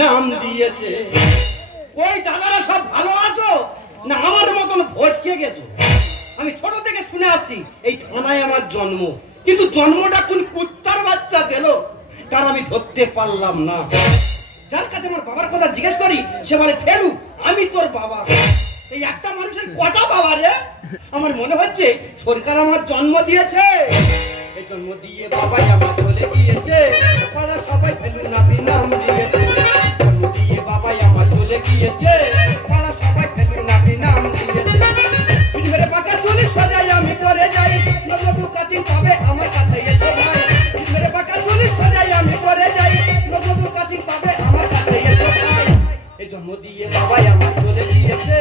নাম দিয়েছে। ওই দাদারা সব ভালো আছো না আমার মতন ভটকে গেছো? আমি ছোট থেকে শুনে আসছি এই থানায় আমার জন্ম, কিন্তু জন্মটা কোন কুত্তার বাচ্চা দিল তার আমি ধরতে পারলাম না। যার কাছে আমার বাবার কথা জিজ্ঞেস করি সে বলে ফেলু আমি তোর বাবা। এই একটা মানুষের কটা বাবা রে? আমার মনে হচ্ছে সরকার আমার জন্ম দিয়েছে। এই জন্ম দিয়ে বাবাই আমার চলে গিয়েছে, পাড়া সবাই ফেলু নাতি নাম দিয়েছে। জন্ম দিয়ে বাবাই আমার চলে গিয়েছে, পাড়া সবাই ফেলু নাতি নাম দিয়েছে। মেরে পাকা চুলি সাজাই আমি করে যাই, নজরু কাটিং পাবে আমার কাছে এসো ভাই। মেরে পাকা চুলি সাজাই আমি করে যাই, নজরু কাটিং পাবে আমার কাছে এসো ভাই। এই জন্ম দিয়ে বাবাই আমার চলে গিয়েছে,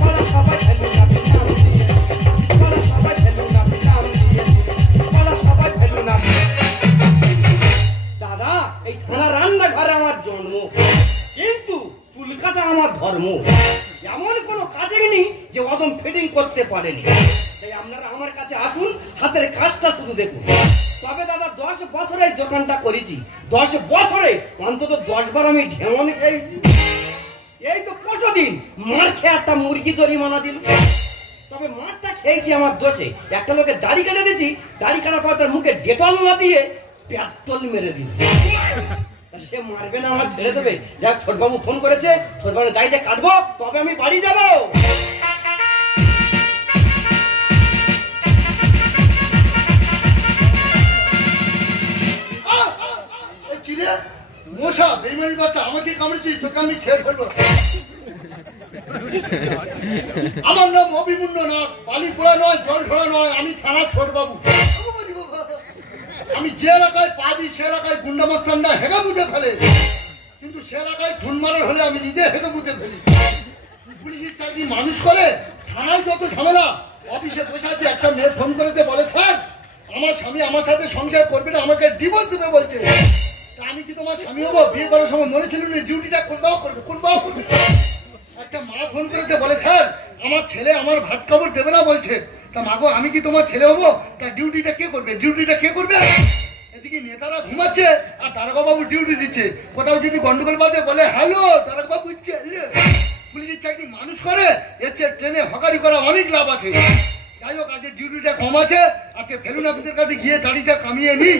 পাড়া সবাই ফেলু নাতি নাম দিয়েছে। পাড়া সবাই ফেলু নাতি নাম দিয়েছে, পাড়া সবাই ফেলু নাতি। দাদা এই থানা রান্নাঘরে আমার জন্ম, কিন্তু চুল কাটা আমার ধর্ম। এমন কোনো কাজে নেই যে অদম ফিটিং করতে পারেনি। তাই আপনারা আমার কাছে আসুন, হাতের কাজটা শুধু দেখুন। তবে দাদা 10 বছরে এই দোকানটা করেছি, 10 বছরে অন্তত 10 বার আমি ঢেমন খেয়েছি। এই তো 5 দিন মার খেয়ে একটা মুরগি জরিমানা দিল। তবে মারটা খেয়েছি আমার দোষে। একটা লোকের দাড়ি কেটে দিয়েছি, দাড়ি কাটার পর তার মুখে ডেটল না দিয়ে পেট্রোল মেরে দিয়েছি। সে মারবে না, আমার ছেড়ে দেবে। যাক ছোটবাবু ফোন করেছে, ছোটবাবুর দাড়িটা কাটবো তবে আমি বাড়ি যাবো। মশা বেইমানি বাচ্চা আমাকে কামড়েছিস, তোকে আমি খেয়ে ফেলবো। আমার নাম অভিমন্য না, বালি পোড়া নয়, জল ঝরা নয়, আমি থানার ছোটবাবু। আমি যে এলাকায় পা দিই সে এলাকায় গুন্ডা মাস্তানরা হেগে বুঝে ফেলে, কিন্তু সে এলাকায় খুন মারার হলে আমি নিজে হেগে বুঝে ফেলি। পুলিশের চাকরি মানুষ করে, থানায় যত ঝামেলা। অফিসে বসে আছে, একটা মেয়ে ফোন করেছে, বলে স্যার আমার স্বামী আমার সাথে সংসার করবে না, আমাকে ডিভোর্স দেবে বলছে। আমি কি তোমার স্বামী হবো? বিয়ে করার সময় মনে ছিল না ডিউটিটা কোন বাবা করবে, কোন বাবা করবে। একটা মা ফোন করেছে, বলে স্যার আমার ছেলে আমার ভাত কাপড় দেবে না বলছে। তা মাগো আমি কি তোমার ছেলে হবো? তার ডিউটিটা কে করবে, ডিউটিটা কে করবে? এদিকে নেতারা ঘুমাচ্ছে আর দারোগা বাবু ডিউটি দিচ্ছে। কোথাও যদি গন্ডগোল বাঁধে বলে হ্যালো দারোগা বাবু ইচ্ছে। পুলিশের চাকরি মানুষ করে, এর চেয়ে ট্রেনে হকারি করা অনেক লাভ আছে। যাই হোক আজকে ডিউটিটা কম আছে, আজকে ফেলুন আপনাদের কাছে গিয়ে দাড়িটা কামিয়ে নিই।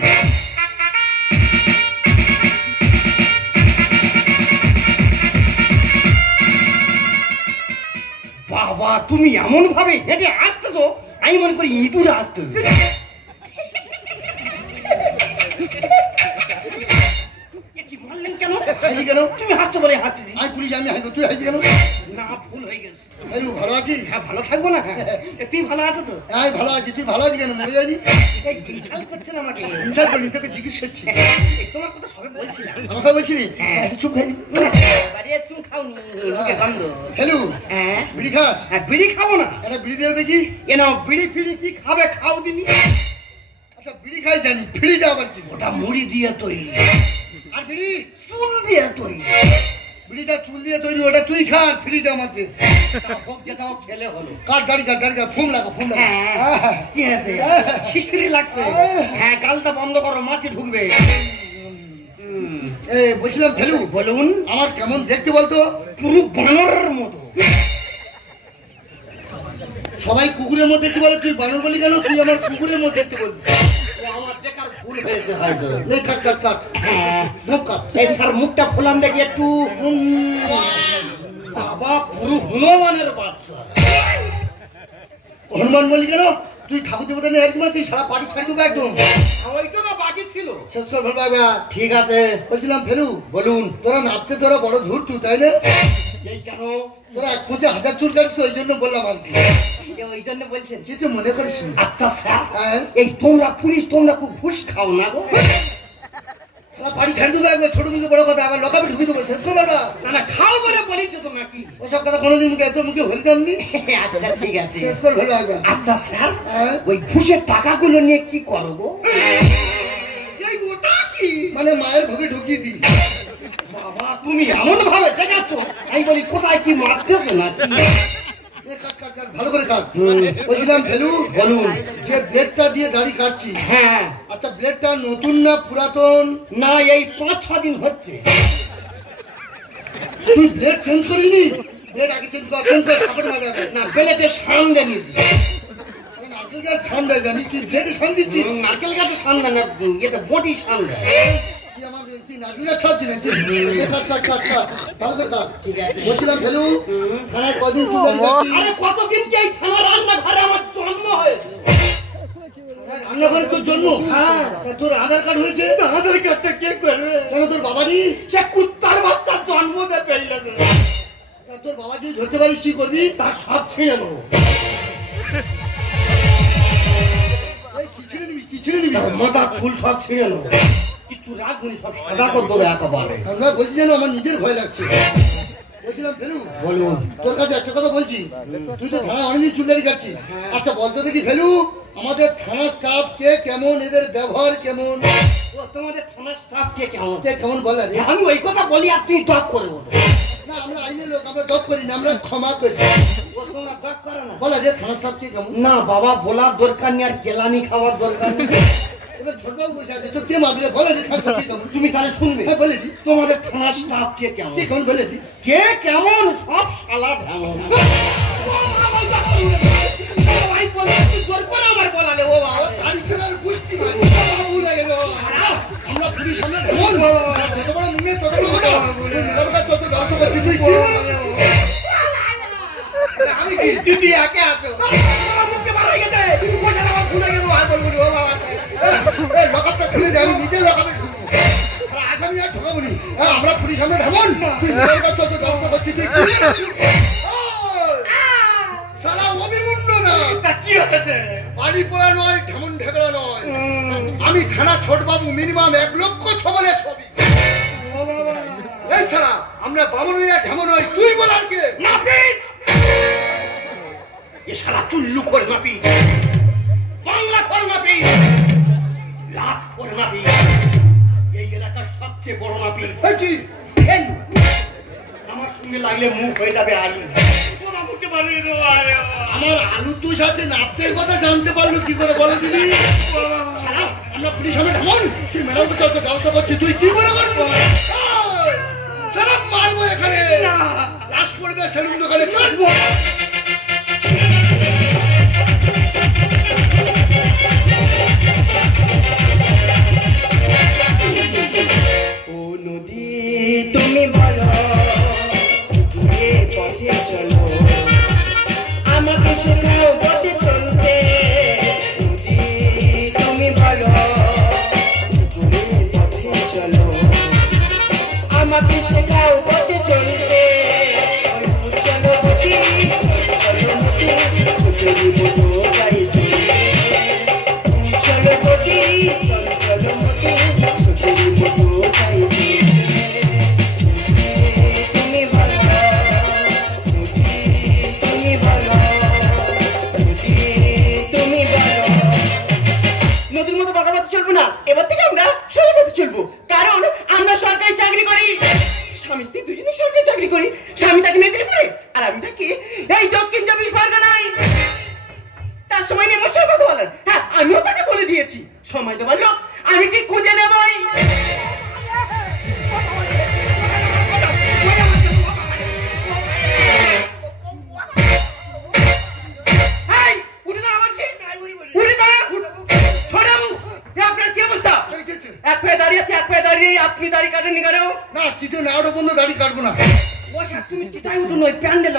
বাবা তুমি এমন ভাবে হেঁটে আসতেছো আমি মনে করি ইঁদুর আসতে। কি বললেন কেন? কেন তুমি হাসছো বলে হাসছি। আমি পুলিশ, আমি হাসবো, তুই হাসবি কেন? না ভুল হয়ে গেছে। ভালো আছিস? হ্যাঁ ভালো থাকবো না। তুই ভালো আছো তো? হ্যাঁ ভালো আছি। তুই ভালো আছিস কেন? মরে যায়নি? ইনসাল্ট করছেন আমাকে? ইনসাল্ট করিনি, তোকে জিজ্ঞেস করছি। তোমার কথা সবে বলছিলাম। আমাকে বলছিলি? চুপ খাইনি, চুপ খাওনি, মুখে গন্ধ। হ্যালো বিড়ি খাস? হ্যাঁ বিড়ি খাবো না? একটা বিড়ি দিয়ে দেখি। এ নাও বিড়ি ফিড়ি কি খাবে খাও দিনি। আচ্ছা বিড়ি খাই জানি, ফিড়িটা আবার কি? ওটা মুড়ি দিয়ে তৈরি। আর বিড়ি চুল দিয়ে তৈরি। বিড়িটা চুল দিয়ে তৈরি, ওটা তুই খা, আর ফিড়িটা আমাকে যেটাও খেলে হলো। কাট গাড়ি কাট গাড়ি কাট, ফোন লাগা ফোন লাগা। কি আছে? শিশিরি লাগছে। হ্যাঁ গালটা বন্ধ করো, মাছি ঢুকবে। বলছিলাম ফেলু বলুন। আমার কেমন দেখতে বলতো? পুরো বানরের মতো। সবাই কুকুরের মধ্যে দেখতে বলে, তুই বানর বলি কেন? তুই আমার কুকুরের মধ্যে দেখতে বলবি। আমার দেখার ভুল হয়েছে হয়তো। কাট কাট কাট কাট। এই স্যার মুখটা ফোলাম দেখি একটু। বাবা পুরো হনুমানের বাচ্চা। হনুমান বলি কেন? তুই ঠাকুর দেবতা নিয়ে একদম তুই সারা পার্টি ছাড়ি দেবো একদম। ওইটা বাকি ছিল। শেষ কর ভালো লাগবে। ঠিক আছে বলছিলাম ফেলু বলুন, তোরা নাচতে তোরা বড় ধূর্তু তাই না? এই কেন? তোরা 1,50,000 চুল কাটছিস, ওই জন্য বললাম আর কি। ওই জন্য বলছেন? কিছু মনে করিস? আচ্ছা স্যার এই তোমরা পুলিশ তোমরা খুব ঘুষ খাও না গো? বাড়ি ছাড়ি দেবো একবার, ছোট মুখে বড় কথা, আবার লকাপে ঢুকে দেবো। শেষ করো না। না খাও বলে বলেছো তো নাকি? ওসব কথা কোনোদিন মুখে এত মুখে হলি নামনি। আচ্ছা ঠিক আছে শেষ কর ভালো লাগবে। আচ্ছা স্যার ওই ঘুষের টাকাগুলো নিয়ে কি করো গো? এই ওটা কি মানে মায়ের ভোগে ঢুকিয়ে দিই। বাবা তুমি এমন ভাবে দেখাচ্ছ আমি বলি কোথায় কি মারতেছে না কি? ভালো করে কাট। বলছিলাম ফেলু বলুন, যে ব্লেডটা দিয়ে দাড়ি কাটছি, হ্যাঁ আচ্ছা ব্লেডটা নতুন না পুরাতন? না এই 5-6 দিন হচ্ছে। তুই ব্লেড চেঞ্জ করিনি? ব্লেড আগে চেঞ্জ কর, সাপোর্ট মারবে। না ব্লেডের সামনে নিয়েছি। আমি নারকেল গাছ ছান দেয় জানি, তুই ব্লেডে ছান দিচ্ছিস? নারকেল গাছের সামনে না, এটা বটি সামনে। তুই আমার তুই নারকেল গাছ ছাড়ছিস না? ঠিক আছে বলছিলাম ফেলু, থানায় কদিন তুই আরে কতদিন কি এই থানা রান্নাঘরে আমার জন্ম হয়েছে। রান্নাঘরে তোর জন্ম? হ্যাঁ। তোর আধার কার্ড হয়েছে? আধার কার্ডটা কে করবে? কেন তোর বাবারই? সে কুত্তার বাচ্চা জন্ম দেয় পেলে। তোর বাবা যদি ধরতে পারিস কি করবি? তার সব ছিঁড়ে নেবো। কি ছিঁড়ে নিবি? কি ছিঁড়ে নিবি? মাথার চুল সব ছিঁড়ে নেবো, কিছু রাখবি সব সাদা করে দেবো একেবারে। আমরা বলছি যেন আমার নিজের ভয় লাগছে। বলছিলাম ফেলু, বলুন। তোর কাছে একটা কথা বলছি, তুই তো থানায় অনেকদিন চুলদারি কাটছিস। আচ্ছা বলতো দেখি ফেলু, আমাদের থানা স্টাফ কে কেমন, এদের ব্যবহার কেমন? তোমাদের থানার স্টাফ কে কেমন? কে কেমন বলে? আমি ওই কথা বলি আর তুই দপ করে বলো। না আমরা আইনের লোক, আমরা দপ করি না, আমরা ক্ষমা করি। তোমরা দপ করো না? বলা যে থানা স্টাফ কে কেমন? না বাবা বলার দরকার নেই, আর কেলানি খাওয়ার দরকার নেই। এবার ছোটবাবু বসে আছে, তো কে মারবে? বলে যে থানা স্টাফ কে কেমন? তুমি তাহলে শুনবে। হ্যাঁ বলে দি। তোমাদের থানার স্টাফ কে কেমন? কে কেমন বলে দি। কে কেমন সব শালা ঢেমন। আমরা পুলিশ সামনে ঢেমন, যত বড় মুখে তত বড় কথা। তত ব্যবস্থা করছি তুই কি? আমি কি দিদি একে আছো? মুখে বার হয়ে গেছে, কোথায় আমার খুলে গেল আর বলবো ও বাবা। এই লকআপটা খুলে দে, আমি নিজে লকআপে ঢুকবো। আসামি আর ঢোকাবো নি। আমরা পুলিশ সামনে ঢেমন, তুই নিজের কাছে তত ব্যবস্থা করছি তুই কি? সালা অভিমুন্ড না। তা কি হয়েছে? বাড়ি পোড়া নয়, ঢেমন ঢেকড়া নয়। আমি থানা ছোটবাবু, মিনিমাম 1 লক্ষ ছবলের ছবি। এই সালা আমরা বামন হইয়া ঢেমন হয়, তুই বলার কে? নাপিত এ শালা চুল্লু করে নাপিত, বাংলা করে নাপিত, লাট করে নাপিত, এই এলাকার সবচেয়ে বড় নাপিত। কি ফেলু, আমার সঙ্গে লাগলে মুখ হয়ে যাবে আলু। আমার আলু তুষ আছে, নাপতের কথা জানতে পারলো কি করে বলো দিদি? আমরা পুলিশ সামনে ঢেমন, তুই ম্যাডাম তো চলতে ব্যবস্থা করছিস, তুই কি মনে করবো? সারা মারবো এখানে, লাশ পড়বে সেলুন দোকানে চলবো। ও নদী তুমি বলো, এ পথে চলো, আমাকে শেখাও পথে চলতে। নদী তুমি বলো, পথে চলো, আমাকে শেখাও পথে চলতে। চলো নদী, চলো নদী, চলো মতো গাইতে। চলো নদী, চলো নদী, চলো মতো গাইতে। তুমি ভালো, তুমি ভালো, তুমি ভালো। নদীর মতো বাঁকা পথে চলবো না, এবার থেকে আমরা সোজা পথে চলবো, কারণ আমরা সরকারি চাকরি করি। স্বামী স্ত্রী দুজনেই সরকারি চাকরি করি। স্বামী থাকি মেদিনীপুরে আর আমি থাকি এই দক্ষিণ 24 পরগনায়। তার সময় নেই আমার সঙ্গে কথা বলার। হ্যাঁ আমিও তাকে বলে দিয়েছি, সময় তো বললো আমি কি খুঁজে নেবই। আপনি দাড়ি কাটেননি কেন? না চিঠি না ওটা বন্ধ, দাড়ি কাটবো না। তুমি চিটাই উঠো নয়, প্যান্ডেল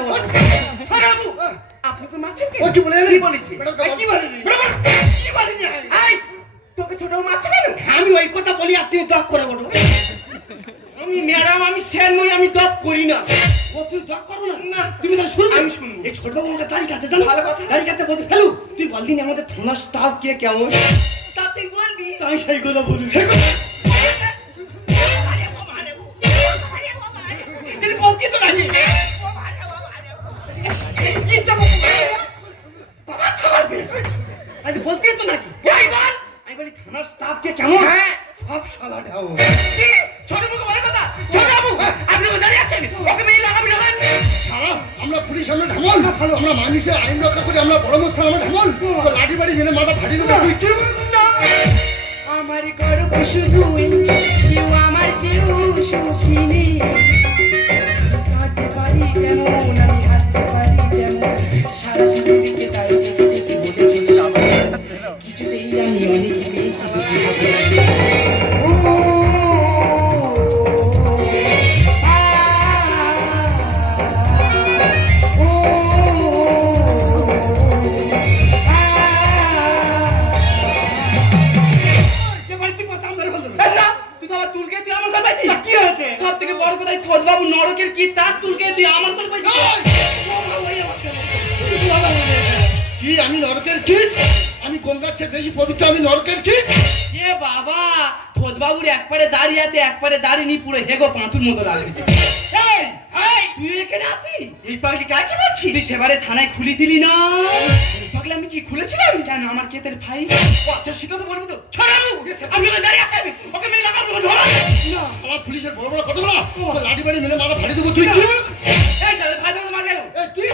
আপনি তো মারছেন কি? কি বলে? কি বলেছি? কি বলেছি? তোকে ছোট মারছে কেন? আমি ওই কথা বলি আর তুমি দপ করে বলো। আমি ম্যাডাম, আমি স্যার নই, আমি দপ করি না। ও তুই দপ করবো না? না তুমি তাহলে শুনবে? আমি শুনবো। এই ছোট বাবুকে দাড়ি কাটতে জানো? ভালো কথা। দাড়ি কাটতে বলতে ফেলু, তুই বললি না আমাদের থানার স্টাফ কে কেমন? তা তুই বলবি, তাই সেই কথা বলি। বলছি তো নাকি বলছি তো নাকি? আমি বলি থানার স্টাফ কে কেমন? সব শালা ঢাও। ছোট মুখে বড় কথা। ছোট বাবু আপনি দাঁড়িয়ে আছেন, ওকে মেয়ে লাগাবি না। আমরা পুলিশ আমরা ঢেমন, আমরা মানুষের আইন রক্ষা করি, আমরা বড় মস্তান, আমরা ঢেমন। লাঠি বাড়ি মেরে মাথা ফাটিয়ে দেবো। আমার গর্ব শুধু আমার চেয়েও সুখী নেই। থোদ বাবু নরকের কি তার তুলকে তুই আমার কোল কইছিস কি আমি নরকের কি? আমি গঙ্গার চেয়ে বেশি পবিত্র, আমি নরকের কি? এ বাবা থোদ বাবুর একবারে দাঁড়িয়াতে একবারে দাঁড়িয়ে পুরো হেগো পাঁতুর মতো লাগে। তুই এখানে আতি এই পাগলি কাকে বলছিস? তুই সেবারে থানায় খুলি দিলি না? পাগলি আমি কি খুলেছিলাম? কেন আমার কেতের ভাই আচ্ছা সেটা তো বলবো তো ছড়াবো আমি ওখানে দাঁড়িয়ে আছি, ওকে মেয়ে লাগাবো না। আমার পুলিশের বড় বড় কথা বলা, লাঠি বাড়ি মেরে মাথা ফাটিয়ে দেবো। তুই কি এই চল ভাই তোমাকে মার গেল। তুই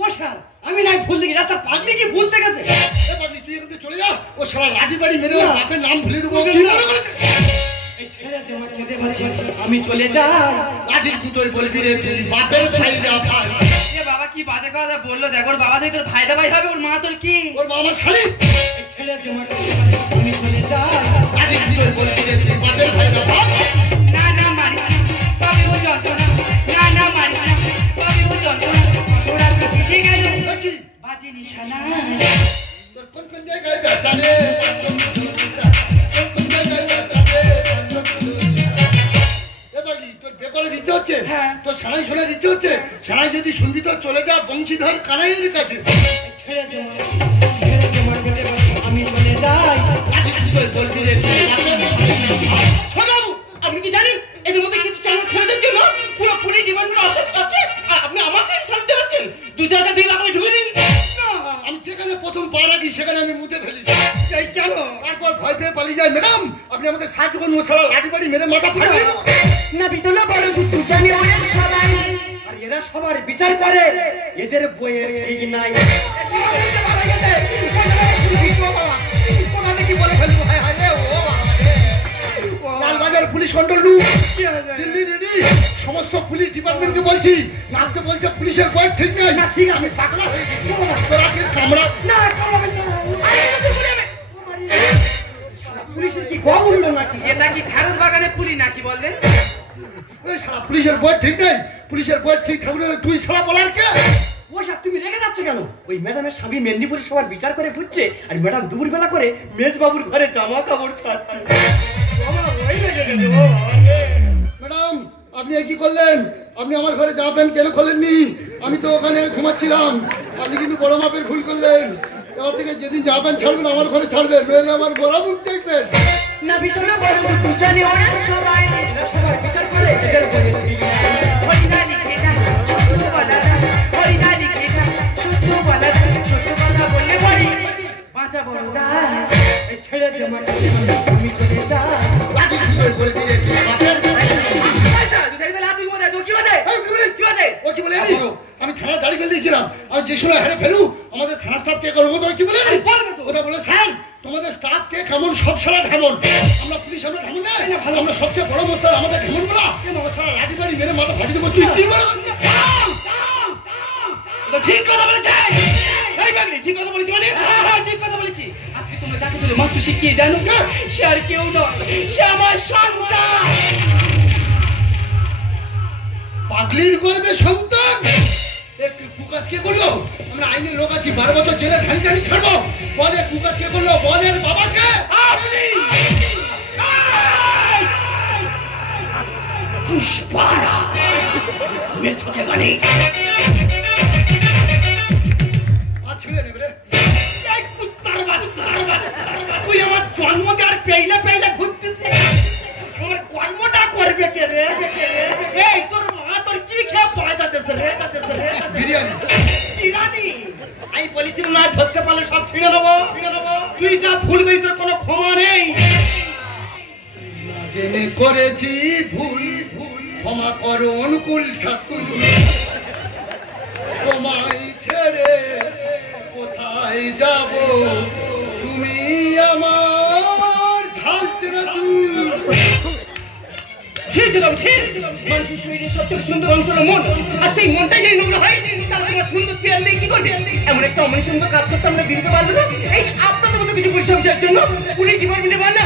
ও স্যার আমি নাই ভুল দেখি রাস্তা পাগলি কি ভুল দেখেছে? তুই এখান থেকে চলে যা, ও সারা লাঠি বাড়ি মেরে ওর বাপের নাম ভুলে দেবো। কি মনে করেছে? আমি চলে যাই। লাঠির দুটোই বলবি রে তুই বাপের ভাইরা ভাই। এ বাবা কি বাজে কথা বললো, দেখো ওর বাবা তুই তোর ভাইদা ভাই হবে, ওর মা তোর কি? ওর মা আমার শালি। ছেড়ে দে আমাকে, আমি চলে যাই। লাঠির দুটোই বলবি রে তুই বাপের ভাইরা ভাই। না না মারিস না তবে ও যন্ত্রণা, না না মারিস না তবে ও যন্ত্রণা। তোরা তো বুঝে গেল বাজে নিশানা। তোর কোন কোন জায়গায় জানে তোর সানাই শোনার ইচ্ছে হচ্ছে? সানাই যদি শুনবি তো চলে যা বংশীধর কানাইয়ের কাছে। ছেড়ে দে আমি চলে যাই। বলবি রে বাবু আপনি কি জানেন এদের মধ্যে কিছু চাল ছেলেদের জন্য পুরো পুলিশ ডিপার্টমেন্ট অসুস্থ হচ্ছে, আর আপনি আমাকে শান্তি দিচ্ছেন? 2 টাকা 2 লাখ ঢুকে দিন। আমি যেখানে প্রথম পা রাখি সেখানে আমি মুতে ফেলি। কেন? তারপর ভয় পেয়ে পালিয়ে যায়। ম্যাডাম আপনি আমাকে সাহায্য করুন, ও সারা লাঠি বাড়ি মেরে মাথা ফাটিয়ে দেবো। না বিতলে বড় দুঃখ জানি অনেক সবাই, আর এরা সবার বিচার করে, এদের বইয়ে ঠিক নাই। কি বলে ফেলবো? হায় হায় রে, ও Lalbazar police control room, Delhi ready. সমস্ত পুলিশ ডিপার্টমেন্টকে বলছি, নামতে বলছে পুলিশের বয়স ঠিক নাই। না ঠিক আছে, আমি পাগলা হয়ে গেছি। তোরা কি কামড়া? না কামড়াবেন না। পুলিশের কি গম উঠলো নাকি? এটা কি ঢেঁড়স বাগানে পুলি নাকি বললেন? ওই শালা পুলিশের বয়স ঠিক নাই। পুলিশের বয়স ঠিক থাকলে তুই শালা বলার কে? ও সাহেব তুমি রেগে যাচ্ছ কেন? ওই ম্যাডামের স্বামী মেদিনীপুরে সবার বিচার করে ঘুরছে, আর ম্যাডাম দুপুর বেলা করে মেজবাবুর ঘরে জামা কাপড় ছাড়ছে। ম্যাডাম আপনি কি করলেন? আপনি আমার ঘরে জামা প্যান্ট কেন খোলেননি? আমি তো ওখানে ঘুমাচ্ছিলাম। আপনি কিন্তু বড় মাপের ভুল করলেন। এবার থেকে যেদিন জামা প্যান্ট ছাড়বেন আমার ঘরে ছাড়বেন, নইলে আমার গোড়া মুখ দেখবেন। না বিতলে বড় দুঃখ জানি অনেক সবাই, এরা সবার বিচার করে, এদের বইয়ে ঠিক নাই। হরিদা লিখে যা শুদ্ধ বলা যা, হরিদা লিখে যা শুদ্ধ বলা যা, সত্য কথা বললে বলি বাঁচা বড় দা। ছেড়ে দে আমাকে, আমি চলে যাই। লাঠি দুটোই বলবি রে তুই বাপের ভাইরা ভাই। ও কি বলে জানিস? আমি থানায় দাঁড়িয়ে ফেলে দিয়েছিলাম। আমি যে সময় হেরে ফেলু আমাদের থানা স্টাফ কে করবো কি বলে ওটা বলে স্যার তোমাদের স্টাফ কে কেমন, সব সারা ঢেমন। আমরা পুলিশ আমরা ঢেমন না, আমরা সবচেয়ে বড় মোস্তার আমাদের ঢেমন বলা। আমার সারা লাঠি বাড়ি মেরে মাথা ফাটিয়ে দেবো। তুই কি বল? ঠিক কথা বলেছে। এই পাগলি ঠিক কথা বলেছি মানে? হ্যাঁ ঠিক কথা বলেছি। আজকে তোমরা যাকে তুলে মাত্র শিখিয়ে জানো সে আর কেউ নয়, সে আমার সন্তান। পাগলির গর্বে সন্তান একটু কুকাজ কে করলো? আমরা আইনের লোক আছি, 12 বছর জেলে ঘানি টানি ছাড়বো। বলে কুকাজ কে করলো? বলের বাবাকে। আপনি পুষ্পারা মেথকে গানে আর ছেড়ে দেবে রে। এই কুত্তার বাচ্চা, তুই আমার জন্ম দেওয়ার পেইলে পেইলে ঘুরতেছিস, আমার কর্মটা করবে কে রে? এই তোর মা তোর কি খেয়ে পয়দা দেছে রে? বিরিয়ানি বিরিয়ানি আমি বলেছিলাম না, ধরতে পারলে সব ছিঁড়ে দেবো। তুই যা ভুলবি তোর কোনো ক্ষমা নেই। জেনে করেছি ভুল, ক্ষমা করো অনুকূল ঠাকুর। তোমায় ছেড়ে কোথায় যাব? তুমি আমার ঝালছে না চুল। খেয়েছিলাম মানুষের শরীরে সবথেকে সুন্দর অংশ হলো মন, আর সেই মনটাই যদি নোংরা হয় তাহলে তোমার সুন্দর চেয়ার নেই কি করবে? এমন একটা অমনি সুন্দর কাজ করতে আমরা বিরতে পারবো না। এই আপনাদের মতো কিছু পুলিশ অফিসারের জন্য পুলিশ ডিপার্টমেন্টে পান না,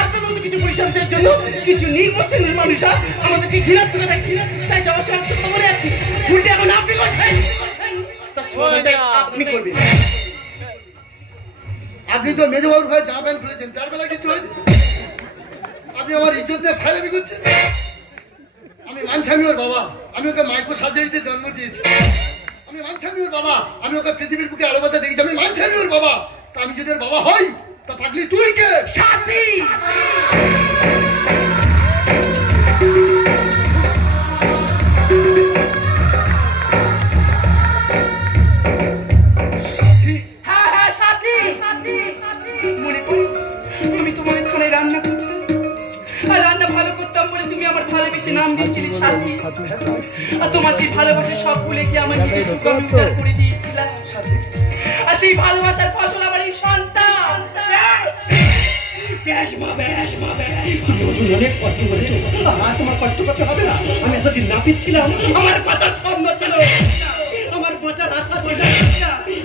আপনাদের মতো কিছু পুলিশ অফিসারের জন্য কিছু নির্মোশন মানুষরা আমাদেরকে ঘৃণার চোখে দেখে। তাই যাওয়ার সময় কথা বলে যাচ্ছি, ভুলটা এখন আপনি করছেন, তার সময়টাই আপনি করবেন। আপনি তো মেজবাবুর ঘরে জামা প্যান্ট খুলেছেন, তার বেলা কিছু হয়েছে? আপনি আমার ইজ্জত নিয়ে ফাইলামি করছেন। আমি মানছি আমি ওর বাবা, আমি ওকে মাইক্রো সার্জারিতে জন্ম দিয়েছি। আমি মানছি আমি ওর বাবা, আমি ওকে পৃথিবীর বুকে আলোবাতা দেখেছি। আমি মানছি আমি ওর বাবা। তা আমি যদি ওর বাবা হই তা পাগলি তুই কে? সাথী নাম দিয়েছিলি সাথী, আর তোমার সেই ভালোবাসার সব ভুলে গিয়ে আমার নিজের সুখ আমি উজাড় করে দিয়েছিলাম। আর সেই ভালোবাসার ফসল আমার এই সন্তান। বেশ মা, বেশ মা, বেশ। তুমি অর্জুন অনেক কষ্ট করেছো, আর তোমার কষ্ট করতে হবে না। আমি এতদিন না পিচ্ছিলাম, আমার বাঁচার স্বপ্ন ছিল, আমার বাঁচার আশা ছিল।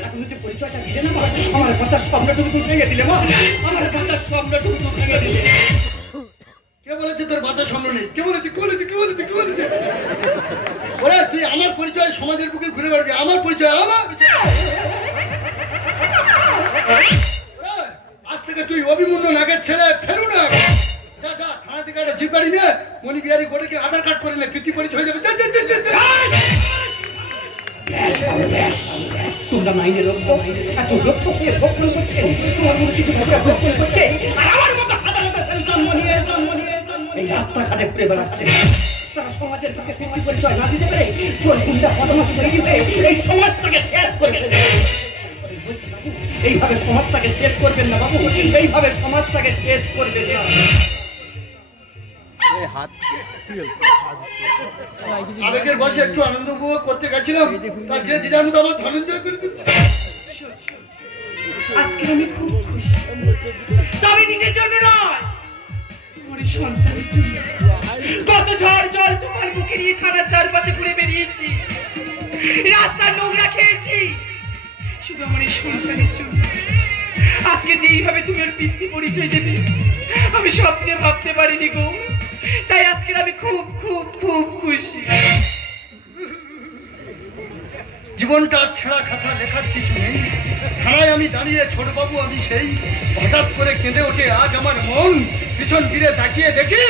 এখন যে পরিচয়টা দিলে না মা, আমার বাঁচার স্বপ্নটুকু তুমি ভেঙে দিলে মা, আমার বাঁচার স্বপ্নটুকু তুমি ভেঙে দিলে। কে বলেছে তোর বাঁচার স্বপ্ন নেই? কে বলেছে? কে বলেছে? কে বলেছে? কে বলেছে? ওরে তুই আমার পরিচয় সমাজের বুকে ঘুরে বেড়াবি, আমার পরিচয় আমার। আজ থেকে তুই অভিমন্যু নাগের ছেলে ফেরু না। যা যা থানা থেকে একটা জিপ গাড়ি নে, মনি বিহারি গোড়েকে আধার কার্ড করে নে, পিতৃ পরিচয় হয়ে যাবে। তোমরা মাইনের রক্ষক, এত রক্ষক হয়ে ভক্ষণ করছে, তোমার মনে কিছু ভক্ষণ করছে, আর আমার মতো আদালতের জন্ম নিয়ে এই রাস্তাঘাটে ঘুরে বেড়াচ্ছে। তারা সমাজের বুকে পিতৃ পরিচয় না দিতে পারে চোর গুন্ডা বদমাশ তৈরি হয়ে এই সমাজটাকে শেষ করে দেবে। এইভাবে সমাজটাকে শেষ করবেন না বাবু, এইভাবে সমাজটাকে শেষ করবেন না। আবেগের বসে একটু আনন্দ উপভোগ করতে গেছিলাম, তা যে দিদার মতো আমার ধনঞ্জয় করে দিল। আজকে আমি খুব খুশি, তবে নিজের জন্য নয়, তোমার সন্তানের জন্য। কত ঝড় জল তোমার বুকে নিয়ে থানার চারপাশে ঘুরে বেরিয়েছি, রাস্তার নোংরা খেয়েছি, শুধু আমার এই সন্তানের জন্য। আজকে যেইভাবে তুমি ওর পিতৃ পরিচয় দেবে আমি স্বপ্নে ভাবতে পারিনি গো, তাই আজকে আমি খুব খুব খুব খুশি। জীবনটা ছেঁড়া খাতা, লেখার কিছু নেই। থানায় আমি দাঁড়িয়ে ছোট বাবু আমি সেই, হঠাৎ করে কেঁদে ওঠে আজ আমার মন। পিছন ফিরে তাকিয়ে দেখি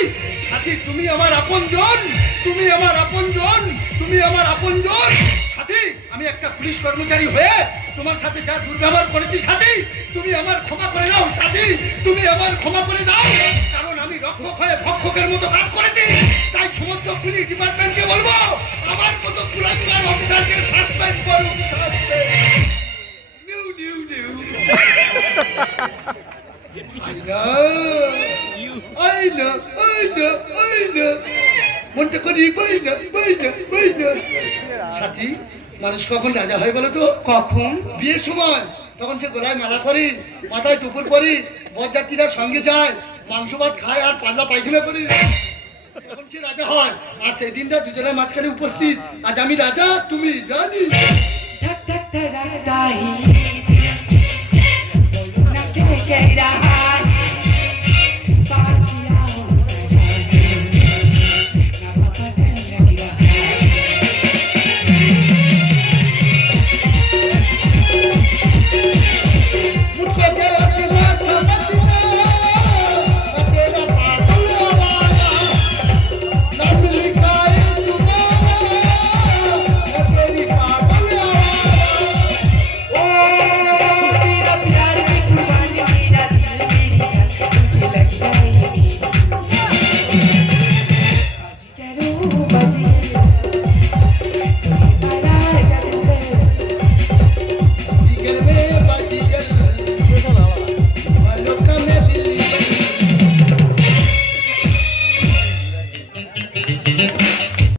সাথী তুমি আমার আপনজন, তুমি আমার আপনজন, তুমি আমার আপনজন। সাথী আমি একটা পুলিশ কর্মচারী হয়ে তোমার সাথে যা দুর্ব্যবহার করেছি সাথী তুমি আমার ক্ষমা করে দাও। সাথী তুমি আমার ক্ষমা করে দাও, কারণ আমি রক্ষক হয়ে ভক্ষকের মতো কাজ করেছি। তাই সমস্ত পুলিশ ডিপার্টমেন্টকে বলবো আমার মতো কুলাঙ্গার অফিসারকে সাসপেন্ড করুন। মনটা করি সাথী মানুষ কখন রাজা হয় বলো তো? কখন? বিয়ের সময়। তখন সে গলায় মালা পরি, মাথায় টুকুর পরি, বরযাত্রীরা সঙ্গে যায়, মাংস ভাত খায় আর পাল্লা পায়খানা করি, তখন সে রাজা হয়। আর সেই দিনটা দুজনের মাঝখানে উপস্থিত। আজ আমি রাজা, তুমি জানি।